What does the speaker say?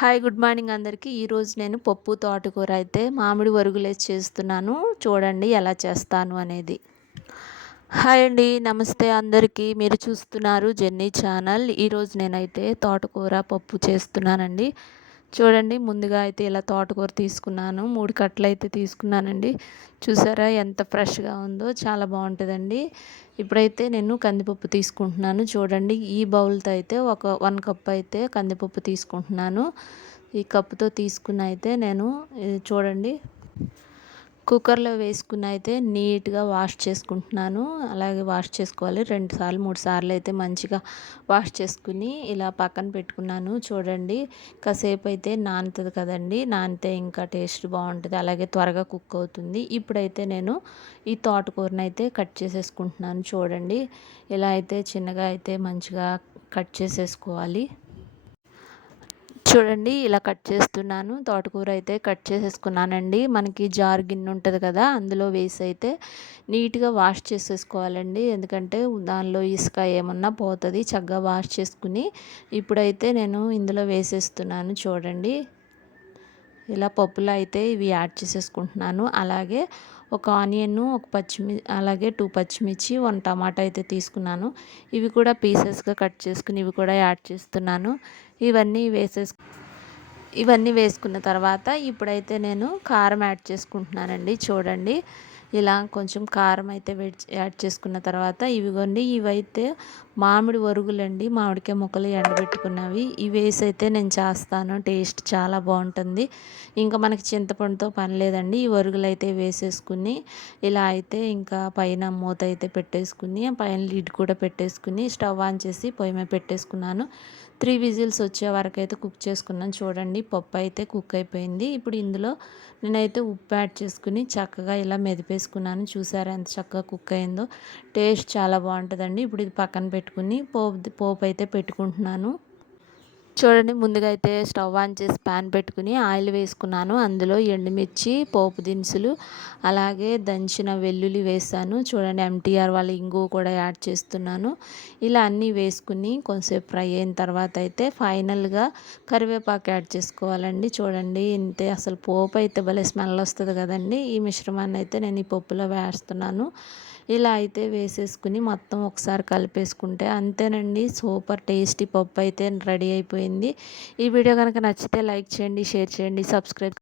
Hi good morning అందరికీ. ఈరోజు నేను పప్పు తోటకూర అయితే మామిడి వరుగులేసి చేస్తున్నాను. చూడండి ఎలా చేస్తాను అనేది. హాయ్ అండి, నమస్తే అందరికీ. మీరు చూస్తున్నారు జెన్నీ ఛానల్. ఈరోజు నేనైతే తోటకూర పప్పు చేస్తున్నానండి. చూడండి, ముందుగా అయితే ఇలా తోటకూర తీసుకున్నాను. 3 కట్టలు అయితే తీసుకున్నానండి. చూసారా ఎంత ఫ్రెష్గా ఉందో, చాలా బాగుంటుందండి. ఇప్పుడైతే నేను కందిపప్పు తీసుకుంటున్నాను. చూడండి, ఈ బౌల్తో అయితే 1 కప్ అయితే కందిపప్పు తీసుకుంటున్నాను. ఈ కప్పుతో తీసుకున్న అయితే నేను చూడండి కుక్కర్లో వేసుకుని అయితే నీట్గా వాష్ చేసుకుంటున్నాను. అలాగే వాష్ చేసుకోవాలి 2 సార్లు 3 సార్లు అయితే మంచిగా వాష్ చేసుకుని ఇలా పక్కన పెట్టుకున్నాను. చూడండి, కాసేపు అయితే నానుతుంది కదండి, నానితే ఇంకా టేస్ట్ బాగుంటుంది, అలాగే త్వరగా కుక్ అవుతుంది. ఇప్పుడైతే నేను ఈ తోటకూరను అయితే కట్ చేసేసుకుంటున్నాను. చూడండి, ఇలా అయితే చిన్నగా అయితే మంచిగా కట్ చేసేసుకోవాలి. చూడండి, ఇలా కట్ చేస్తున్నాను. తోటకూర అయితే కట్ చేసేసుకున్నానండి. మనకి జార్ గిన్నె ఉంటుంది కదా, అందులో వేసి అయితే నీట్గా వాష్ చేసేసుకోవాలండి. ఎందుకంటే దానిలో ఇసుక ఏమన్నా పోతుంది. చక్కగా వాష్ చేసుకుని ఇప్పుడైతే నేను ఇందులో వేసేస్తున్నాను. చూడండి, ఇలా పప్పులో అయితే ఇవి యాడ్ చేసేసుకుంటున్నాను. అలాగే ఒక ఆనియన్, ఒక అలాగే 2 పచ్చిమిర్చి, 1 టమాటా అయితే తీసుకున్నాను. ఇవి కూడా పీసెస్గా కట్ చేసుకుని ఇవి కూడా యాడ్ చేస్తున్నాను. ఇవన్నీ వేసుకున్న తర్వాత ఇప్పుడైతే నేను కారం యాడ్ చేసుకుంటున్నానండి. చూడండి, ఇలా కొంచెం కారం అయితే యాడ్ చేసుకున్న తర్వాత ఇవైతే మామిడి వరుగులండి, మామిడికాయ ముక్కలు ఎండబెట్టుకున్నవి. ఇవి వేసి అయితే నేను చేస్తాను. టేస్ట్ చాలా బాగుంటుంది. ఇంకా మనకి చింతపండుతో పని లేదండి. ఈ వరుగులు అయితే వేసేసుకుని ఇలా అయితే ఇంకా పైన మూత అయితే పెట్టేసుకుని పైన లిడ్ కూడా పెట్టేసుకుని స్టవ్ ఆన్ చేసి పొయ్యి మీద పెట్టేసుకున్నాను. 3 విజిల్స్ వచ్చే వరకు అయితే కుక్ చేసుకున్నాను. చూడండి, పప్పు అయితే కుక్ అయిపోయింది. ఇప్పుడు ఇందులో నేనైతే ఉప్పు యాడ్ చేసుకుని చక్కగా ఇలా మెదిపేసుకున్నాను. చూసారా ఎంత చక్కగా కుక్ అయిందో. టేస్ట్ చాలా బాగుంటుందండి. ఇప్పుడు ఇది పక్కన పెట్టుకుని పోపు అయితే పెట్టుకుంటున్నాను. చూడండి, ముందుగా అయితే స్టవ్ ఆన్ చేసి ప్యాన్ పెట్టుకుని ఆయిల్ వేసుకున్నాను. అందులో ఎండుమిర్చి, పోపు దినుసులు, అలాగే దంచిన వెల్లుల్లి వేసాను. చూడండి, ఎంటీఆర్ వాళ్ళ ఇంగువ కూడా యాడ్ చేస్తున్నాను. ఇలా అన్నీ వేసుకుని కొంచెంసేపు ఫ్రై అయిన తర్వాత అయితే ఫైనల్గా కరివేపాకు యాడ్ చేసుకోవాలండి. చూడండి, ఇంతే, అసలు పోపు అయితే భలే స్మెల్ వస్తుంది కదండి. ఈ మిశ్రమాన్ని అయితే నేను ఈ పప్పులో వేస్తున్నాను. ఇలా అయితే వేసేసుకుని మొత్తం ఒకసారి కలిపేసుకుంటే అంతేనండి, సూపర్ టేస్టీ పప్పు అయితే రెడీ అయిపోయింది. ఈ వీడియో కనుక నచ్చితే లైక్ చేయండి, షేర్ చేయండి, సబ్స్క్రైబ్